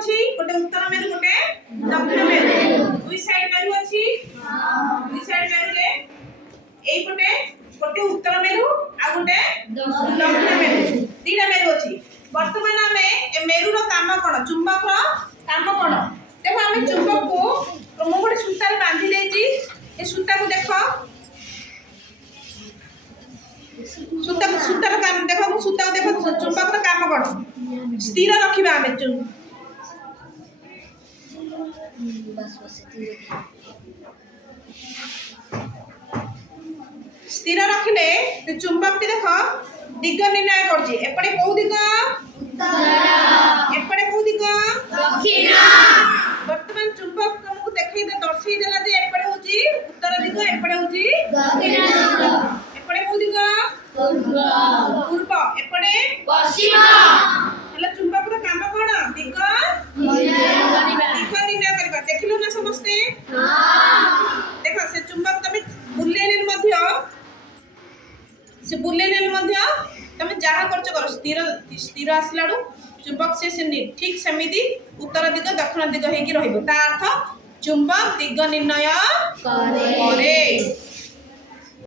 अछि गोटे उत्तर मेरु गोटे दक्षिण मेरु दुई साइड मेरु अछि दुई साइड मेरु रे एई पटे गोटे उत्तर मेरु आ गोटे दक्षिण मेरु दीटा मेरु अछि वर्तमान हमें ए मेरु रो काम कोन चुंबक रो काम कोन देखो हमें चुंबक को मो गोटे सूता रे बांधी देछि ए सूता को देखो सूता काम देखो सूता को देखो चुंबक रो काम कोन स्थिर रखिबा हमें स्थिर रखिले तो चुंबक टी देखो दिग निर्णय करछि एपटे को दिग उत्तर एपटे को दिग दक्षिण वर्तमान चुंबक तुमको देखै दे दर्शै देला जे एपटे होछि उत्तर दिग एपटे होछि दक्षिण दिग एपटे को दिग पूर्व एपटे पश्चिम हला चुंबक रो काम कोन दिग निर्णय करबा देखिलो ना समस्ते हां देखो से चुंबक तमे बुलेले मध्य से बुलेले मध्य तमे जहा करछ कर स्थिर स्थिर आसलाडू चुंबक से ठीक समिति उत्तर दिग दक्षिण दिग हेकी रहइबो ता अर्थ चुंबक दिग निर्णय करे